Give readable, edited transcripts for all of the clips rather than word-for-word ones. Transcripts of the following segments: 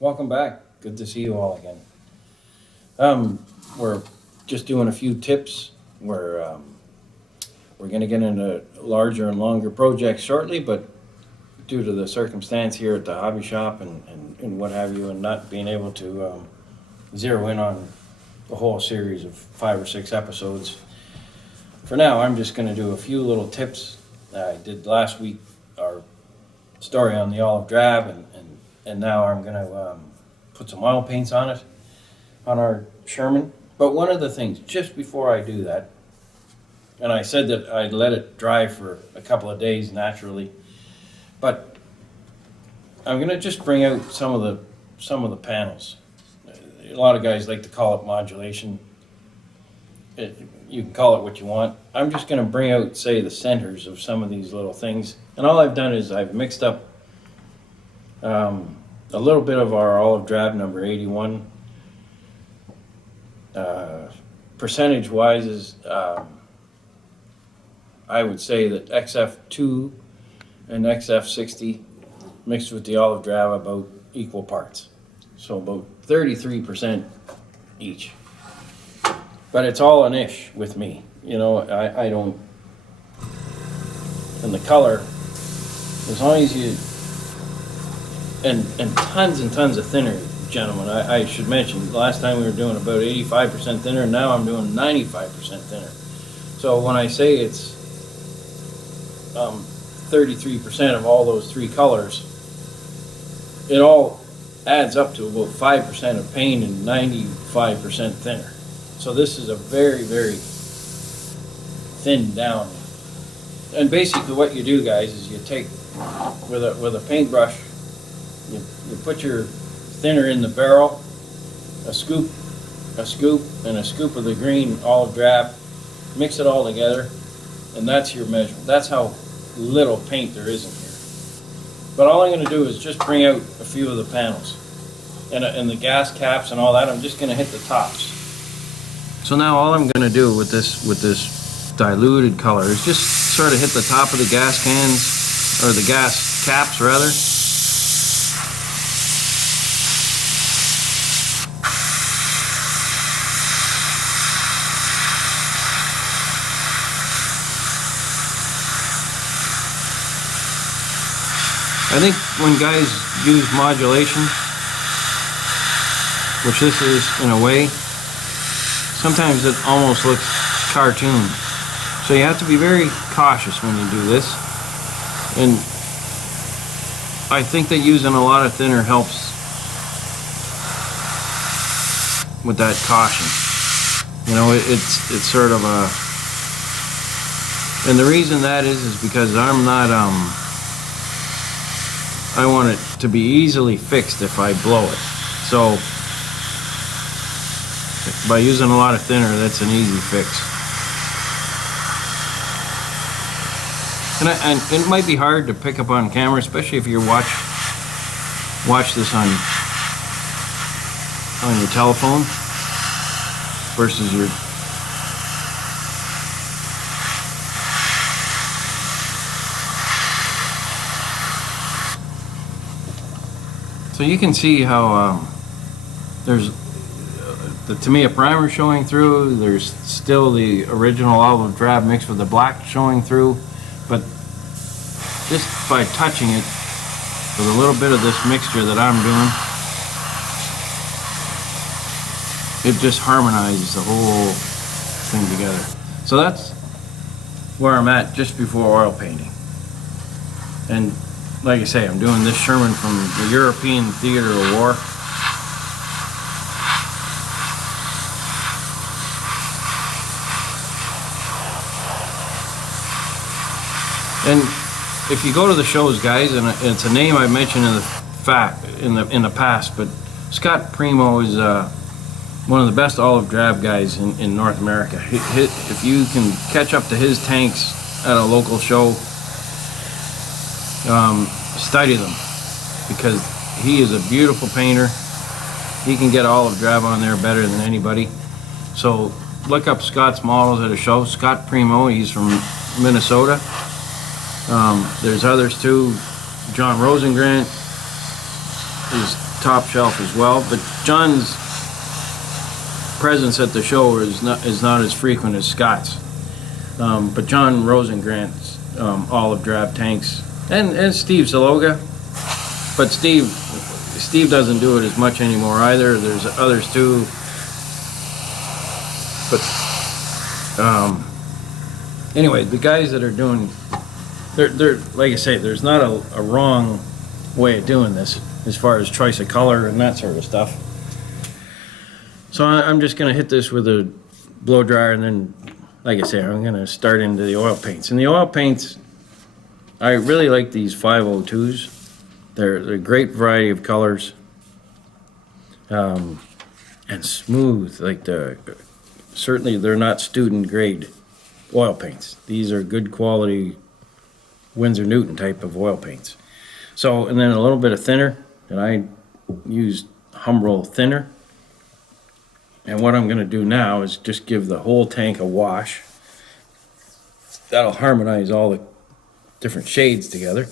Welcome back. Good to see you all again. We're just doing a few tips. We're going to get into larger and longer projects shortly, but due to the circumstance here at the hobby shop and what have you, and not being able to zero in on the whole series of 5 or 6 episodes, for now I'm just going to do a few little tips. I did last week our story on the olive drab, and now I'm going to put some oil paints on it, on our Sherman. But one of the things, just before I do that, and I said that I'd let it dry for a couple of days naturally, but I'm going to just bring out some of the panels. A lot of guys like to call it modulation. You can call it what you want. I'm just going to bring out, say, the centers of some of these little things. And all I've done is I've mixed up a little bit of our olive drab number 81. Percentage-wise is, I would say that XF2 and XF60 mixed with the olive drab about equal parts. So about 33% each. But it's all an ish with me. You know, I don't, and the color, as long as you, and tons of thinner, gentlemen. I should mention, last time we were doing about 85% thinner, and now I'm doing 95% thinner. So when I say it's 33% of all those 3 colors, it all adds up to about 5% of paint and 95% thinner. So this is a very, very thin down. And basically what you do, guys, is you take, with a paintbrush, you put your thinner in the barrel, a scoop, and a scoop of the green olive drab, mix it all together, and that's your measurement. That's how little paint there is in here. But all I'm going to do is just bring out a few of the panels. And the gas caps and all that, I'm just going to hit the tops. So now all I'm going to do with this diluted color is just sort of hit the top of the gas cans, or the gas caps rather. I think when guys use modulation, which this is in a way, sometimes it almost looks cartoon. So you have to be very cautious when you do this. And I think that using a lot of thinner helps with that caution. You know, it's sort of a, and the reason that is because I'm not, I want it to be easily fixed if I blow it. So by using a lot of thinner, that's an easy fix. And it might be hard to pick up on camera, especially if you watch this on your telephone versus your. So you can see how there's the Tamiya primer showing through. There's still the original olive drab mixed with the black showing through, but just by touching it with a little bit of this mixture that I'm doing, it just harmonizes the whole thing together. So that's where I'm at just before oil painting. And like I say, I'm doing this Sherman from the European Theater of War. And if you go to the shows, guys, and it's a name I mentioned in the past, but Scott Primo is one of the best olive drab guys in North America. If you can catch up to his tanks at a local show, study them, because he is a beautiful painter. He can get olive drab on there better than anybody. So look up Scott's models at a show. Scott Primo, he's from Minnesota. There's others too. John Rosengrant is top shelf as well, but John's presence at the show is not as frequent as Scott's. But John Rosengrant's olive drab tanks, and Steve Zaloga, but Steve doesn't do it as much anymore either. There's others too, but anyway, the guys that are doing, they're like I say, there's not a wrong way of doing this as far as choice of color and that sort of stuff. So I'm just gonna hit this with a blow dryer, and then, like I say, I'm gonna start into the oil paints. And the oil paints, I really like these 502s. They're a great variety of colors, and smooth. Like certainly they're not student grade oil paints. These are good quality Winsor Newton type of oil paints. So, and then a little bit of thinner, and I used Humbrol thinner. And what I'm going to do now is just give the whole tank a wash. That'll harmonize all the different shades together.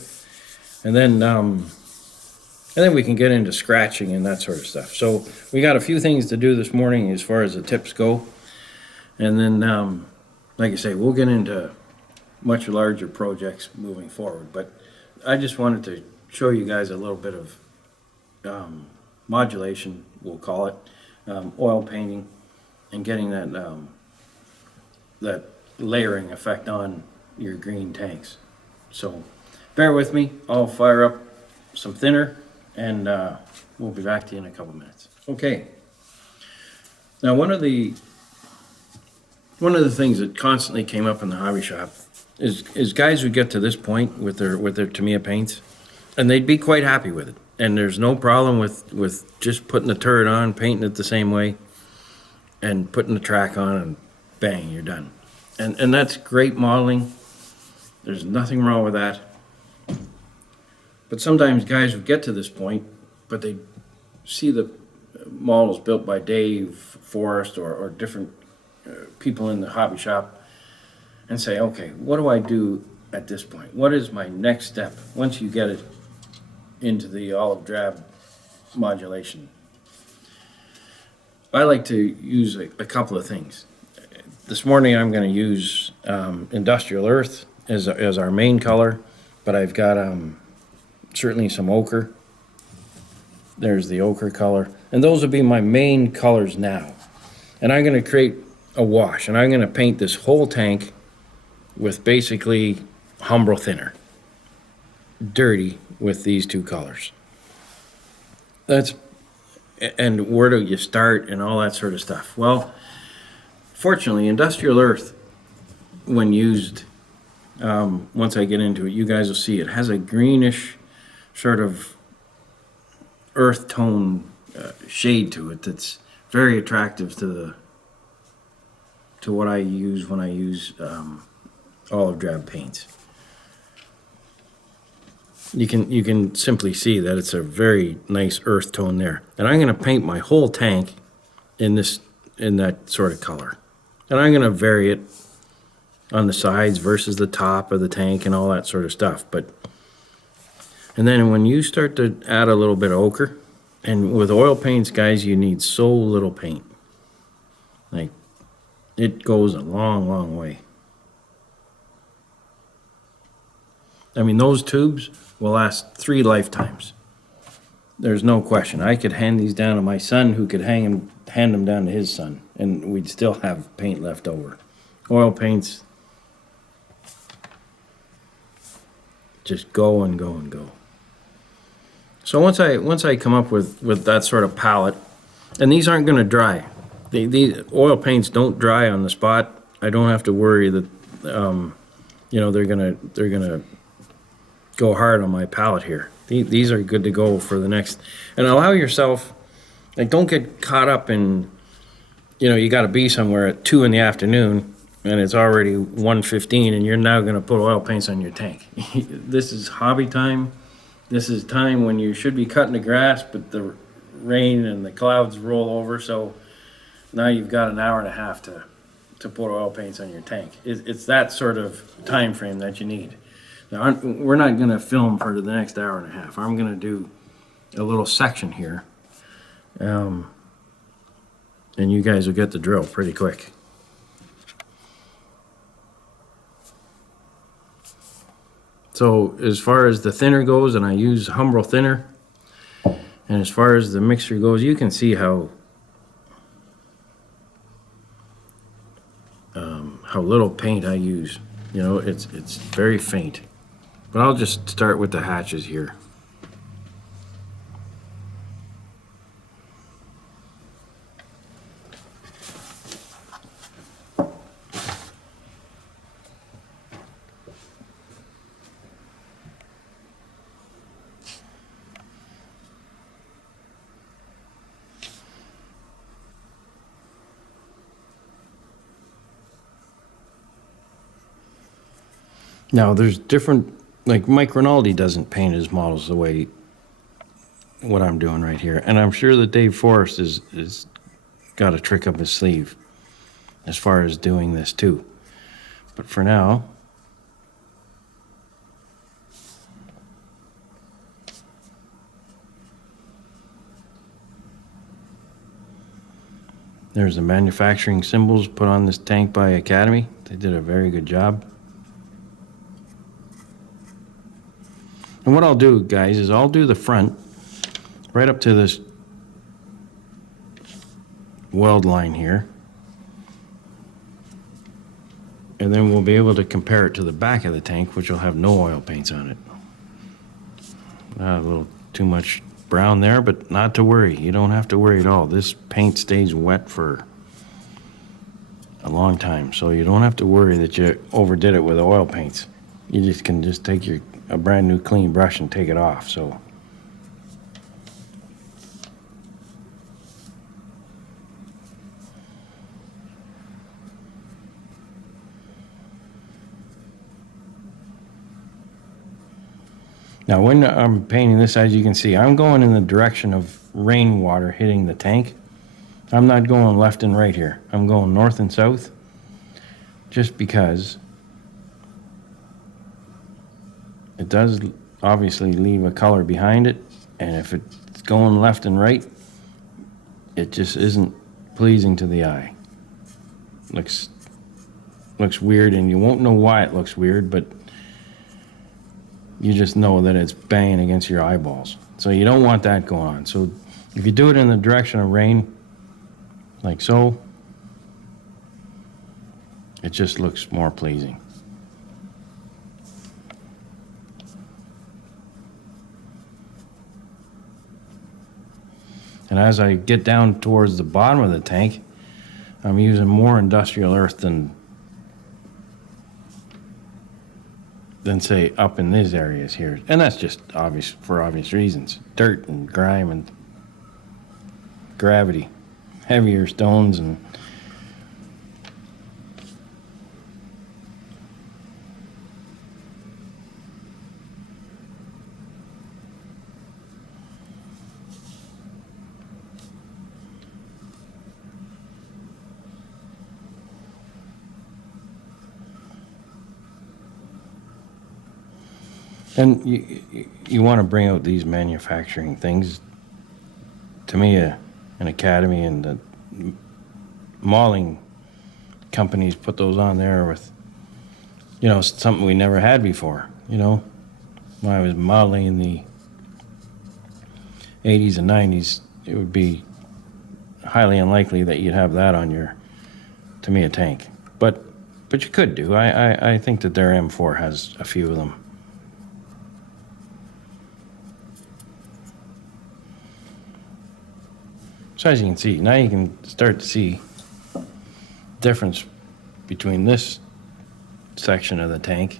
And then we can get into scratching and that sort of stuff. So we got a few things to do this morning as far as the tips go. And then, like I say, we'll get into much larger projects moving forward. But I just wanted to show you guys a little bit of modulation, we'll call it, oil painting, and getting that layering effect on your green tanks. So bear with me. I'll fire up some thinner, and we'll be back to you in a couple minutes. Okay. Now, one of the things that constantly came up in the hobby shop is guys who get to this point with their Tamiya paints, and they'd be quite happy with it. And there's no problem with just putting the turret on, painting it the same way, and putting the track on, and bang, you're done. And that's great modeling. There's nothing wrong with that. But sometimes guys would get to this point, but they see the models built by Dave Forrest or different people in the hobby shop and say, okay, what do I do at this point? What is my next step once you get it into the olive drab modulation? I like to use a couple of things. This morning I'm going to use Industrial Earth as our main color, but I've got certainly some ochre. There's the ochre color, and those will be my main colors now. And I'm going to create a wash, and I'm going to paint this whole tank with basically Humbrol thinner, dirty, with these two colors. And where do you start and all that sort of stuff? Well, fortunately, Industrial Earth, when used, once I get into it, you guys will see it has a greenish sort of earth tone shade to it that's very attractive to what I use when I use olive drab paints. You can simply see that it's a very nice earth tone there. And I'm going to paint my whole tank in that sort of color. And I'm going to vary it on the sides versus the top of the tank and all that sort of stuff. And then when you start to add a little bit of ochre, and with oil paints, guys, you need so little paint. Like, it goes a long, long way. I mean, those tubes will last 3 lifetimes. There's no question. I could hand these down to my son, who could hand them down to his son, and we'd still have paint left over. Oil paints just go and go and go. So once I come up with that sort of palette, and these aren't going to dry. These oil paints don't dry on the spot. I don't have to worry that they're gonna go hard on my palette here. These are good to go for the next. And allow yourself, like, don't get caught up in, you got to be somewhere at 2 in the afternoon and it's already 1:15 and you're now going to put oil paints on your tank. This is hobby time. This is time when you should be cutting the grass, but the rain and the clouds roll over. So now you've got an hour and a half to put oil paints on your tank. It's that sort of time frame that you need. Now, we're not going to film for the next hour and a half. I'm going to do a little section here. And you guys will get the drill pretty quick. So as far as the thinner goes, and I use Humbrol thinner, and as far as the mixture goes, you can see how little paint I use. You know, it's very faint. But I'll just start with the hatches here. Now there's different, like Mike Rinaldi doesn't paint his models the way what I'm doing right here. And I'm sure that Dave Forrest is got a trick up his sleeve as far as doing this too. But for now, there's the manufacturing symbols put on this tank by Academy. They did a very good job. And what I'll do, guys, is I'll do the front right up to this weld line here. And then we'll be able to compare it to the back of the tank, which will have no oil paints on it. A little too much brown there, but not to worry. You don't have to worry at all. This paint stays wet for a long time, so you don't have to worry that you overdid it with oil paints. You just can take a brand new clean brush and take it off. So now when I'm painting this, as you can see, I'm going in the direction of rainwater hitting the tank. I'm not going left and right here. I'm going north and south, just because it does obviously leave a color behind it, and if it's going left and right, it just isn't pleasing to the eye. Looks weird, and you won't know why it looks weird, but you just know that it's banging against your eyeballs. So you don't want that going on. So if you do it in the direction of rain, like so, it just looks more pleasing. And as I get down towards the bottom of the tank, I'm using more industrial earth than say up in these areas here. And that's just obvious for obvious reasons. Dirt and grime and gravity, heavier stones, and you want to bring out these manufacturing things. To me, an Academy and the mauling companies put those on there with, something we never had before. When I was modeling in the 80s and 90s, it would be highly unlikely that you'd have that on your Tamiya tank. But you could do. I think that their M4 has a few of them. So as you can see, now you can start to see the difference between this section of the tank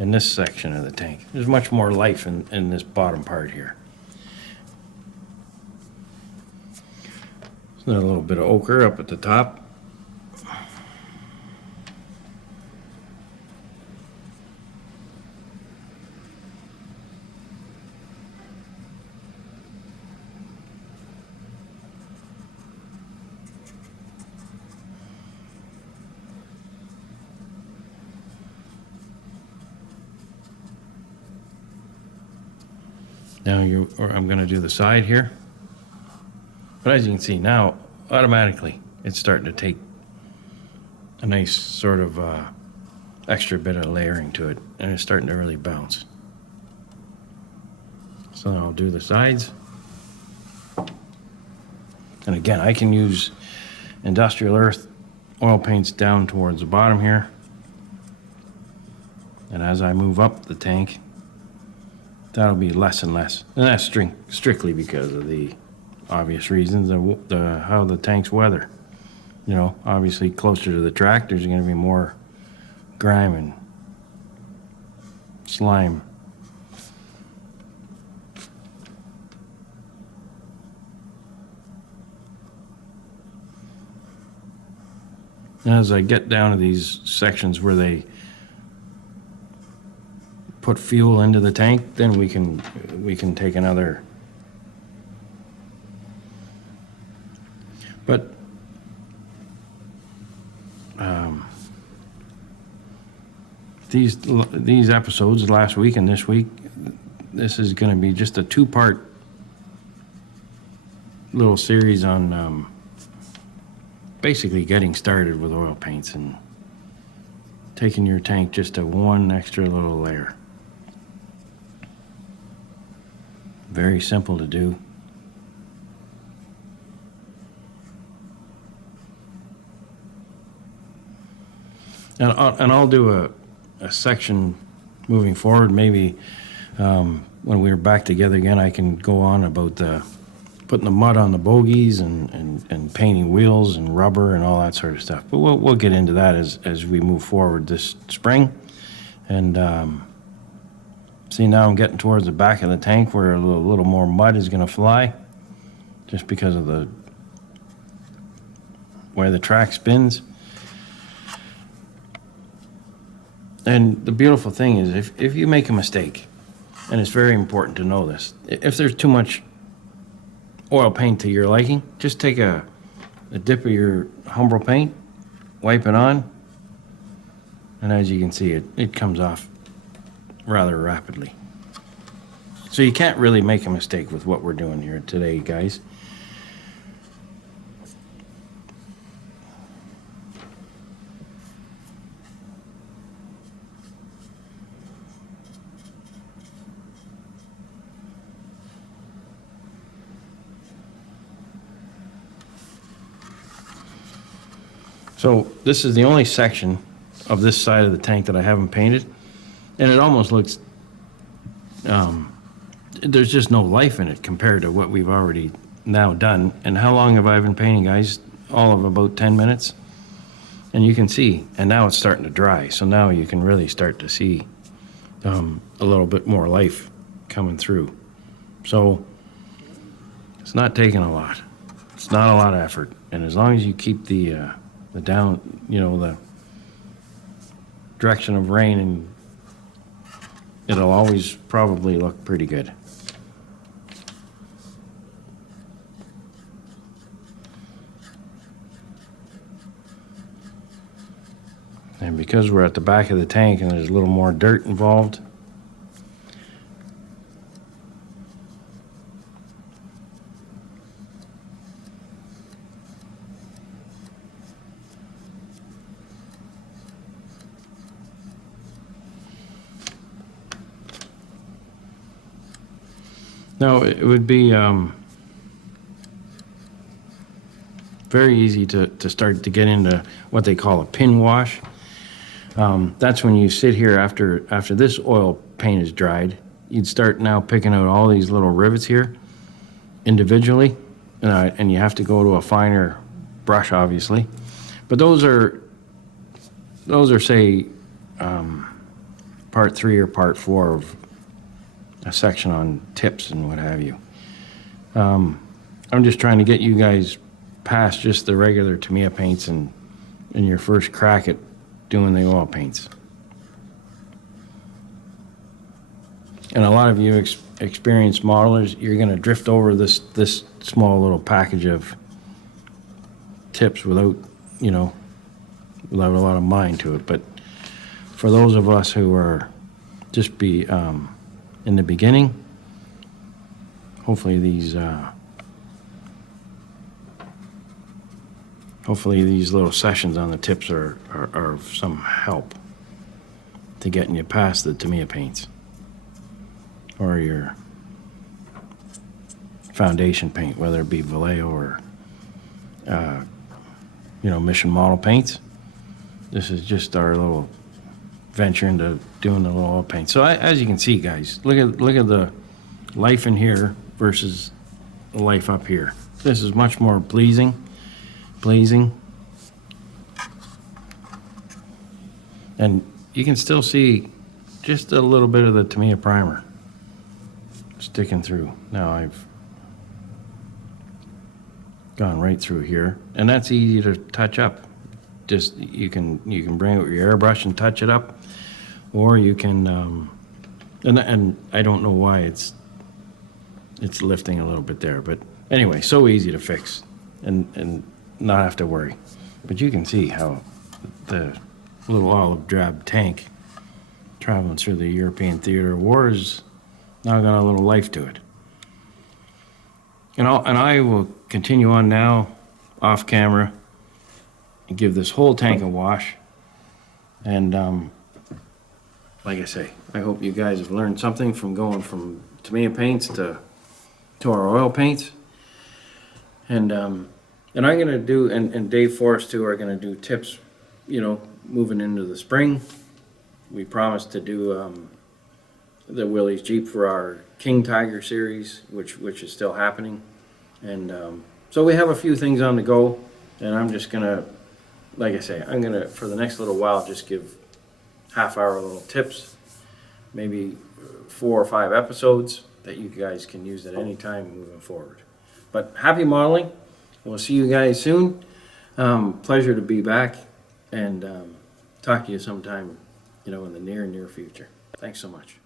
and this section of the tank. There's much more life in this bottom part here. There's a little bit of ochre up at the top. Now I'm going to do the side here. But as you can see now, automatically it's starting to take a nice sort of extra bit of layering to it, and it's starting to really bounce. So I'll do the sides. And again, I can use Industrial Earth oil paints down towards the bottom here. And as I move up the tank, that'll be less and less. And that's strictly because of the obvious reasons of how the tanks weather. You know, obviously closer to the track, there's going to be more grime and slime. As I get down to these sections where they put fuel into the tank, then we can take another. But these episodes last week and this week, this is going to be just a two-part little series on basically getting started with oil paints and taking your tank just to one extra little layer. Very simple to do. And I'll do a section moving forward. Maybe when we're back together again, I can go on about putting the mud on the bogies and painting wheels and rubber and all that sort of stuff. But we'll get into that as we move forward this spring. And see, now I'm getting towards the back of the tank where a little more mud is going to fly, just because of where the track spins. And the beautiful thing is, if you make a mistake, and it's very important to know this, if there's too much oil paint to your liking, just take a dip of your Humbrol paint, wipe it on, and as you can see, it comes off rather rapidly. So you can't really make a mistake with what we're doing here today, guys. So this is the only section of this side of the tank that I haven't painted, and it almost looks, there's just no life in it compared to what we've already now done. And how long have I been painting, guys? All of about 10 minutes. And you can see, and now it's starting to dry, so now you can really start to see a little bit more life coming through. So it's not taking a lot. It's not a lot of effort, and as long as you keep the down, the direction of rain, and it'll always probably look pretty good. And because we're at the back of the tank and there's a little more dirt involved, now, it would be very easy to start to get into what they call a pin wash. That's when you sit here after this oil paint is dried. You'd start now picking out all these little rivets here individually, and you have to go to a finer brush, obviously. But those are say part 3 or part 4 of a section on tips and what have you. I'm just trying to get you guys past just the regular Tamiya paints and your first crack at doing the oil paints. And a lot of you experienced modelers, you're going to drift over this small little package of tips without a lot of mind to it. But for those of us who are just in the beginning, hopefully these little sessions on the tips are of some help to getting you past the Tamiya paints or your foundation paint, whether it be Vallejo or Mission Model paints. This is just our little venture into doing the little oil paint. So as you can see, guys, look at the life in here versus the life up here. This is much more pleasing. And you can still see just a little bit of the Tamiya primer sticking through. Now I've gone right through here, and that's easy to touch up. Just you can bring it with your airbrush and touch it up, or you can and I don't know why it's lifting a little bit there, but anyway, so easy to fix and not have to worry. But you can see how the little olive drab tank traveling through the European theater of war is now got a little life to it. And I will continue on now off camera and give this whole tank a wash. And like I say, I hope you guys have learned something from going from Tamiya paints to our oil paints. And I'm gonna do, and Dave Forrest too are gonna do tips, moving into the spring. We promised to do the Willys Jeep for our King Tiger series, which is still happening. And so we have a few things on the go, and I'm just gonna, like I say, I'm gonna, for the next little while, just give half-hour little tips, maybe 4 or 5 episodes that you guys can use at any time moving forward. But happy modeling. We'll see you guys soon. Pleasure to be back, and talk to you sometime, in the near future. Thanks so much.